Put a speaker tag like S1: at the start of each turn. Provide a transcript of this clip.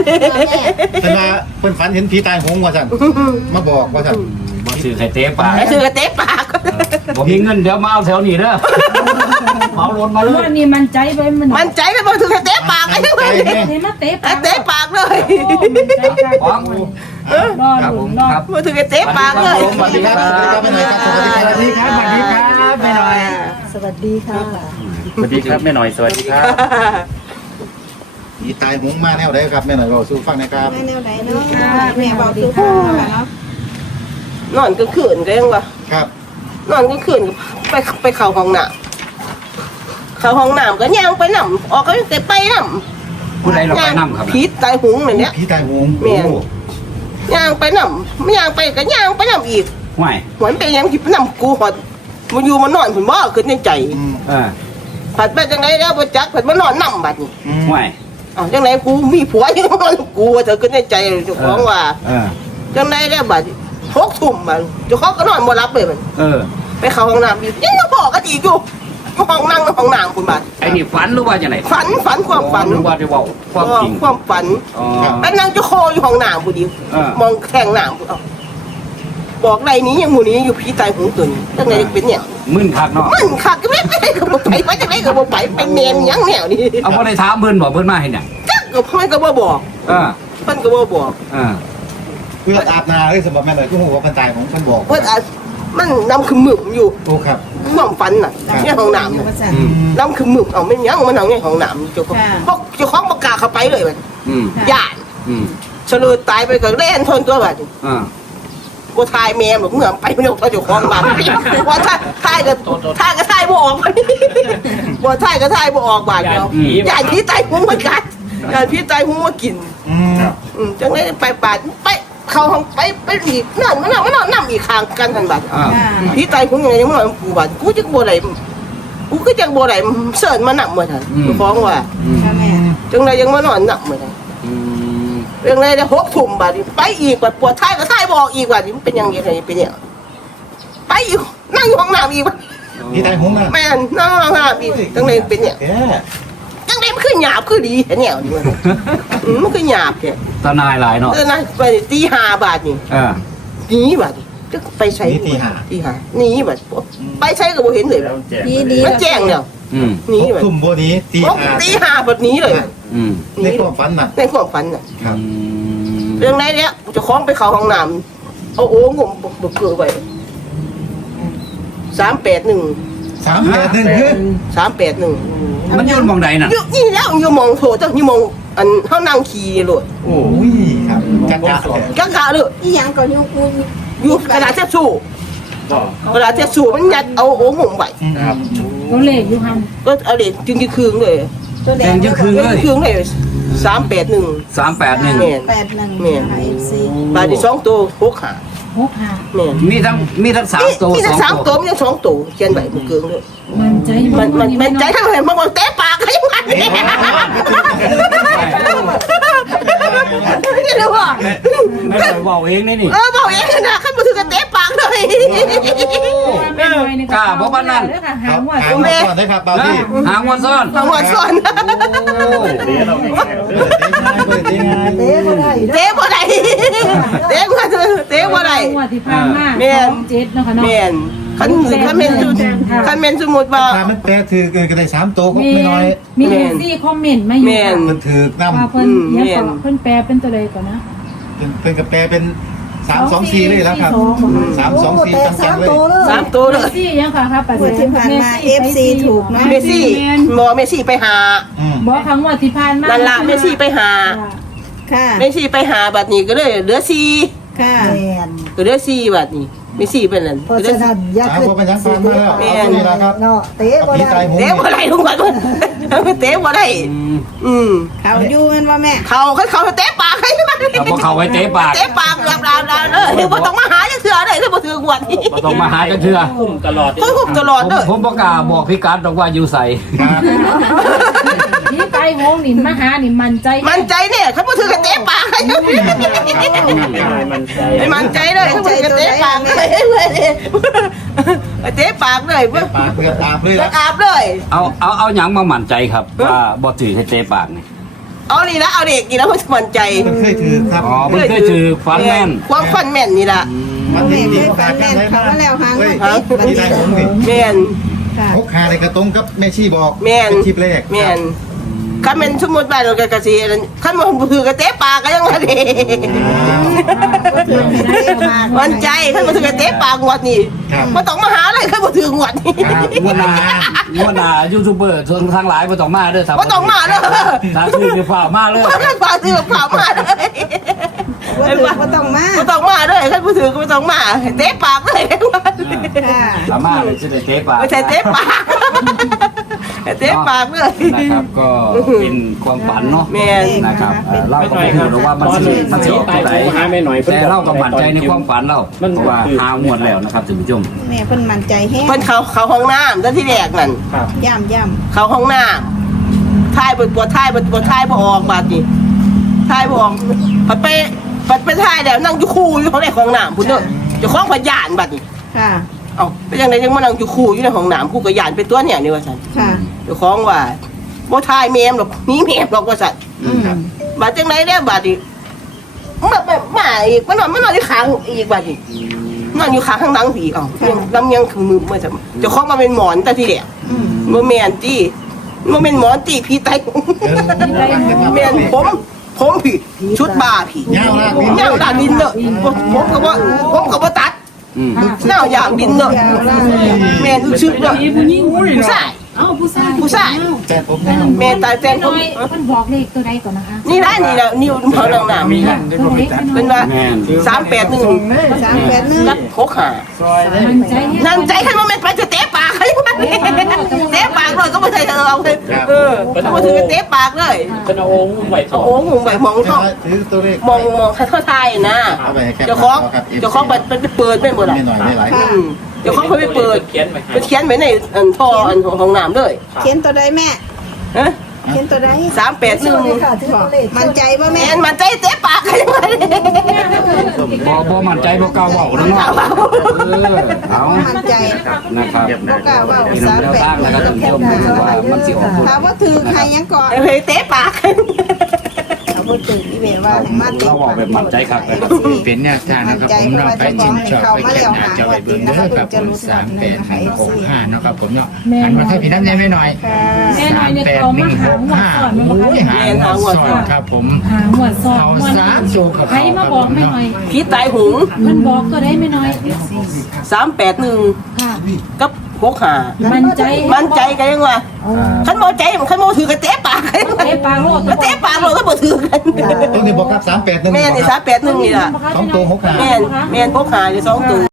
S1: แต่ว่าเพิ่นฝันเห็นผีตายโหงว่าซั่นมาบอกว่าซั่น
S2: บ่ซื้อไข่เต๊ปาก
S3: ซื้อกระเต๊ปาก
S2: บ่มีเงินเดี๋ยวมาเอาแถวนี้เด้อเหมารถมาเลย
S4: ว่านี่มันใจไปมัน
S3: ใจไปบ่ถือกระเต๊ปากไอ้
S1: ใจแม่
S4: เห็นมาเตะปาก
S3: เต๊ปากเลย
S2: ของ
S4: รอดูรอ
S2: ครับ
S3: บ่ถือกระเต๊ปากเลย
S1: สวัสดีครับสวัสดีครับแม่หน่อยครับสวัสดีครับ
S2: สวัสดีครับแม่หน่อย
S5: สวัสดีค่ะ
S2: สวัสดีครับแม่หน่อยสวัสดีครับ
S1: ผีตายโหงมาแนวใดครับแม่หน่อยเว้าสู่ฟังหน่อยครับ
S5: แม่แนวไหนเนาะแม่บอกดูค่ะเนาะ
S3: นอนกลางคืนก็ยังว่า
S1: ครับ
S3: นอนกลางคืนไปเข้าห้องน้ำเข้าห้องน้ำก็ย่างไปน้ำออกก็ไปน้ำ
S2: ผู้ใดเราไปนํครับ
S3: ผีตายหุงเนี่ย
S1: ผีตายโหง
S3: แม่นย่างไปน้ำไม่ย่างไปก็ย่างไปน้ำอีก
S2: ห่วย
S3: เหมือนไปยังที่น้ำกูหอดมันอยู่มันนอนผมบ่ขึ้นในใจ ผัดไปจังไรแล้วบ่จักผัดมานอนน้ำบัดนี้
S2: ห่วย
S3: อ๋อจังไรกูมีผัวยังนอนกูว่าเธอขึ้นในใจเจ้าของว่าจังไรแล้วบัด6 ทุ่มบัดเจ้าของก็นอนบ่หลับเลยบัดไปเข้าห้องน้ำอีกยังมาบอกกันอีกอยู่ห้องนั่งห้องน้ำคุณบัด
S2: ไอ้นี่ฝันหรือว่าจังได๋
S3: ฝันความฝัน
S2: หรือว่าได้เว้าความจริง
S3: ความฝัน
S2: อ๋อ
S3: ไปนั่งเจ้าคออยู่ห้องน้ำผู้เดียวมองแข่งน้ำผู้เอาบอกไรนี้ยังหมู่นี้อยู่พี่ตายหูตุนจังไรเป็นเนี่ย
S2: มึนคักเนาะ
S3: มันขาดก็ไม่ไปก็บ่ไปจังไรก็บ่ไปไปเนียนยังแนวนี่
S2: เอาบ่ได้ถามเพิ่นบ่เพิ่นมาเฮ็ดหยัง
S3: จักก็พ่อก็บ่บอก
S2: เออ
S3: เพิ่นก็บ่บอก
S2: เออ
S1: เพื่ออาบนาเลยสำหรับแม่หน่อยคือหัวพันตายของเพิ่นบอก
S3: เพิ่นอาจมันนำคือมึกอยู่
S1: โอ้ครับ
S3: ความฝันน่ะในห้องน้ำ
S5: อยู่
S3: น่ะ
S5: ว่าสั่น
S3: นำคือมึกเอาไม่ยังมันเอาในห้องน้ำเจ้าของพวกเจ้าของบ่กล้าเข้าไปเลยบัด
S2: อืม
S3: ย่าน
S2: อืม
S3: เฉลยตายไปก็เล่นทนตัวบัด
S2: อ่า
S3: บ่ทายแม่บ่เมื่อไปเร็วเจ้าของมาว่าทายก็ทายบ่ออกบัดบ่ทายก็ทายบ่ออกบาดเดียวย่านพี่ตายหูเหมือนกันย่านพี่ตายหูมากิน จังได้ไปปาดไปเข้าห้องไปอีกนั่นมันนั่งอีกข้างกันทันบัด
S2: อ่า
S3: พี่ตายกูยังมันกูบัดกูจะบ่ได้กูก็จังบ่ได้เสิร์นมาหนักเหมือนกันฟ้องว่า
S5: ค่ะแม่
S3: จังไดยังมานอนหนักเหมือนกัน
S2: อืม
S3: เรื่องไรได้6 ทุ่มบัดไปอีกบัดปวดท้ายก็ท้ายบอกอีกบัดมันเป็นยังไงเป็นเนี่ยไปอีกนั่งอยู่ห้องน้ำอีกบัด
S1: ผีตายโหงนะ
S3: แม่นนั่งห้องน้ำอีกจังไดเป็นเนี่ย
S1: แก
S3: จังไดมันคือหยาบคือดีเนี่ยนี่มันคือหยาบแท้
S2: ตานายหลายเนาะ
S3: นะไปตี5 บาทนี่
S2: เออ
S3: หนีบัดจะไปใช้
S1: นี่ตีหา
S3: ตีหาหนีบัดไปใช้ก็บ่เห็นเลยบัด
S5: ดีดี
S3: มันแจ้งแล้ว
S2: อืม
S3: หนีบัด
S1: ตุ่มโบนี้ตี
S3: โอ้
S1: หา
S3: ตีหาบัดหนี้เลย
S2: อืม
S1: ในความฝันน่ะ
S3: ในความฝันน่ะ
S1: ครับ
S3: เรื่องไหนเนี่ยเจะคล้าของไปเข้าห้องน้ำเอาโอ้งมบ่เกลือไว้381
S1: 381คือ
S3: 381
S2: มันอยืนมองใดน่ะ
S3: อยู่นี่แล้วอยู่มองโถเจ้าอยู่มองอันเฮานั่งขี่โลด
S1: โอ้ยครับจักร
S3: กะกะเลย
S5: อีหยังก่อนอยู่กู
S3: อยู่กระดาษเช็ดชู่กระดาษเช็ดชู่มันยัดเอาโอ้งมไว้
S1: ครับ
S4: ตัวเลขอยู่หัน
S3: ก็เอาเด็กจึงจะคืนเลย
S5: ตัวแด
S2: แด
S5: ง
S2: งจะคืนเลย
S3: คืนเลย381
S2: 381
S3: แม่น
S5: 81ค่ะ FC
S3: บาทที่2ตัว6หา
S4: 65
S3: แม่น
S2: มีทั้ง3ตัว
S3: มีทั้ง
S2: 2
S3: 3ตัวมีทั้ง2ตัวเขียนไว้บ่เกินเลย
S4: มันใจ
S3: มันใจทั้งไหนมันบอกเตะปากให้มันนี่นี่รู้ป่ะ
S2: ไม่ได้เว้าเองนี่นี่
S3: บอกเองนะขั้นมาถึงกับเตะปากเลย
S2: กล้าบ่ปานนั้น
S1: ครั
S4: หา
S1: บ
S4: ว่า
S1: หางมาก่อนได้ครับเบาที่
S2: หางวันซ่อน
S3: บางวันส่วน
S2: โอ้
S3: เตะบ่ได้เตะบ่ได้
S4: ว่าที่ผ่านมา7เนาะค่ะเนาะ
S3: แม่นคันเมนสมมุติว่า
S1: ถ้ามันแปรถือเกินก็ได้3ตัวก็ไม่น้อย
S4: มีซี่คอมเมนต์มาอยู่
S1: มันถือน้ำ
S4: ว่าเพิ่นยังเพิ่นแปลเป็นตัวใดก่อนนะ
S1: เป็นกระแปรเป็น324เลยแล้วครับ324จังๆเลย
S3: 3ตัวเลย
S4: ซี่ยังค่ะครับ
S5: งวดที่ผ่านมา FC ถูกเนาะ
S3: เมซี่เมซี่ไปหา
S4: บ่ครั้งว่าที่ผ่านมา
S3: นั่นละเมซี่ไปหา
S5: ค่ะ
S3: เมซี่ไปหาบัดนี้ก็เลยเหลือ4
S5: ค่ะ
S6: แม่น
S3: ก็เหลือ4บัดนี้เมซี่เป็นนั่น
S6: เพราะฉะนั้นอย่าขึ้น
S1: เป็นยังฟังมาแล้ว
S3: แม่
S1: นี่แหละครับ
S6: เนาะเตะบ่
S1: ผี
S6: ได้
S1: ตายโหง
S3: เตะบ่ได้ทุกวันเตะบ่ได้
S5: เขาอยู่แม่นบ่แม่
S3: เขาเตะปากให้มัน
S2: เอาบ่เข้าไว้เตะปาก
S3: เตะปากลาเลยบ่ต้องมาหาจังเทื่อได้ถ้าบ่ถือหวดนี่
S2: บ่ต้องมาหาจังเทื่อ
S3: คุมตลอดเด้อ
S2: ผมบ่กล้าบอกพี่กัดดอกว่าอยู่ใส่
S4: นี่ไตโหงนี่มาหานี่มันใจ
S3: มันใจเนี่ยเขาบ่ถือเตะปากให้มันใจเลยเขาบ่ถือเตะปากเลยเตะปากเลย
S1: ปากเปลือกอาบเลย
S3: จะ
S1: ละ
S3: อาบเลย
S2: เอาหยังมามั่นใจครับว่าบ่ถือให้เตะปากนี่
S3: เอานี่ละเอาเด็กนี่ละมันมั่นใจ
S1: มันเคยถือครับ
S2: อ๋อเพิ่นเคยถือฟันแม่น
S3: ความฝันแม่นนี่ละ
S1: มัน
S5: แม่
S1: ดี
S5: เคย
S1: ๆ
S5: ฝันแม่นเขามาแล้วหาง
S1: เฮ้ย
S5: วัน
S1: นี่
S5: ที่
S1: ได้ผมนี่
S3: แม่น
S5: ค่ะ
S1: พกหาในกระตรงกับแม่ชีบอก
S3: แม่น
S1: เป็นคลิปแรก
S3: แม่นคันแม่นสมมุติว่าเราก็สิคันมันถือกระเตะปากก็ยังว่าดีมันใจคันมันถือกระเตะปากงวดนี่
S1: ครับ
S3: บ่ต้องมาหาเลยคันบ่ถืองวดนี่
S2: งวดหน้ยูทูบเบอร์ทางหลายบ่ต้องมาเด้อครับ
S3: บ่ต้องมาเด้อ
S2: ถ้าซื้อไปฝากมาเลย
S3: บ่ต้องมาซื้อฝากมาเลย
S5: ว่าถือว่าต้องมา
S3: บ่ต้องมาเลยคันบ่ถือก็บ่ต้องมาเตะปากเลย
S5: ค่ะ
S2: สามารถเลยสิได้เทปปาก
S3: ไม่ใช่เตะปากเตะปากเลย
S2: นะครับก็เป็นความฝันเนาะ
S3: แม่น
S2: นะครับเล่าก็ไม่รู้ว่ามันสิออกตัวไหนแต่เล่าก็มั่นใจในความฝันเราเพราะว่าหาหมดแล้วนะครับท่านผู้ชม
S5: แม่เพิ่นมั่นใจแฮง
S3: เพิ่นเขาห้องน้ำตอนที่แรกนั่น
S5: ย่ำ
S3: เขาห้องน้ำถ่ายปวดถ่ายบ่ออกบาดนี่ถ่ายบ่ออกปัดไปถ่ายแล้วนั่งอยู่คู่อยู่ในห้องน้ำพุ่นเด้อเจ้าของพยานบาดนี่
S5: ค่ะ
S3: เอ้าเป็นจังไดยังมานั่งอยู่คู่อยู่ในห้องน้ำคู่กับยานเป็นตัวเนี่ยนี่ว่าซั่น
S5: ค่ะ
S3: เจ้าของว่าบ่ถ่ายแมมหรอกหนีแมมหรอกว่าซั่น บาดจังไดเนี่ยบาดนี่มาอีกมันนอนอยู่ข้างอีกบาดนี่นอนอยู่ข้างข้างหลังผีเอ้าลำยังคือมือมาซั่นเจ้าของมาเป็นหมอนแต่ที่แรก บ่แม่นติบ่แม่นหมอนติพี่ไตแม่นผมพี่ชุดบาพี่
S1: ยาวลากดิน
S3: ยาวลากดินเด้อผมก็บ่ตัด
S2: อืม
S3: ยาวอย่างดินเด้อแม่นชึกเด้อผู้ชาย
S4: เอ้าผู้ชาย
S3: ผู้ชาย
S1: แต่ผมแน่นอน
S3: แม่ตายแต่
S4: น้อยเพิ่นบอกเลขตัวใดก่อนนะคะ
S3: นี่ล่ะนี่แล้วนิ้วเขาหนังๆ
S4: ตัวเลข
S3: เป็นว่า
S2: แม่น
S3: 381
S5: 381
S3: กับ65
S4: มันใจแฮง
S3: นั่งใจคันบ่แม่นไปจะเตะปากให้มันเตะปากเลยก็บ่ใช่เอาเลยก็บ่ถือเตะปากเลย
S6: เป็นเอาองค์ไหวท
S3: โอ้
S6: อง
S3: โหใบมอง
S1: ใช่
S3: เขา
S1: ไหมถือตัวเลข
S3: มองเขาทายนะ
S1: เอาไปให้แคป
S3: เจ้าของ
S1: ครับ
S3: เจ้าของไปเปิดไม่หมดอ่ะ
S1: ไม่หน่อยไม่หลาย
S3: เจ้าของเขาไปเปิด
S6: เขียนไว้
S3: ไปเขียนไว้ในท่อของห้องน้ำเลย
S5: เขียนตัวใดแม่
S3: ฮะ
S5: เขียนตัวใด
S3: 381
S5: มั่นใจบ่
S3: แม่
S5: แม่
S3: นมันใจเตะปากกันเลย
S2: บ่มั่นใจบ่กล้าเว้าแล้วเนาะเอา
S5: มั่นใจ
S2: นะครับ
S5: บ่กล้าเว้า
S2: มีน้ำแนวทางนะครับท่านผู้ชมว่ามันสิออกตัว
S5: ถามว่าถือใครยังก่อน
S3: เฮ้ยเตะปาก
S5: เอาบ่ถืออีเวนว่าให้มาติด
S2: เราบอกแบบมั่นใจครับเลย
S7: เป็นแนวทางนะครับผมเราไปชิมชอบไปแข่งหาจะไปเบิ่งเด้อครับผม3865เนาะครับผมเนาะหันมาให้พี่น้ำใจไม่หน่อย
S4: แม่น้อยเนี่ยเขามาหาหัวสอนมา
S7: โอ้ย
S4: ค่ะ
S7: หาหัวสอนครับผม
S4: หาหัวสอน
S7: เอา
S4: หัว
S7: สามโจกับ
S4: ใครมาบอกแม่น้อย
S3: พี่ตายหุง
S4: เพิ่นบอกตัวใดแม่น้อย
S3: 381
S4: ค่ะ
S3: กับ65
S4: มันใจ
S3: มันใจกันยังวะขันบ่ใจขันบ่ถือกันเตะปาก
S4: เตะปากโลด
S3: เตะปากเราก็บ่ถือกัน
S1: ตัวนี้บอกครับ381
S3: แม่นี่381นี่ล่ะ
S1: 2ตัว6หา
S3: แม่น65อยู่2ตัว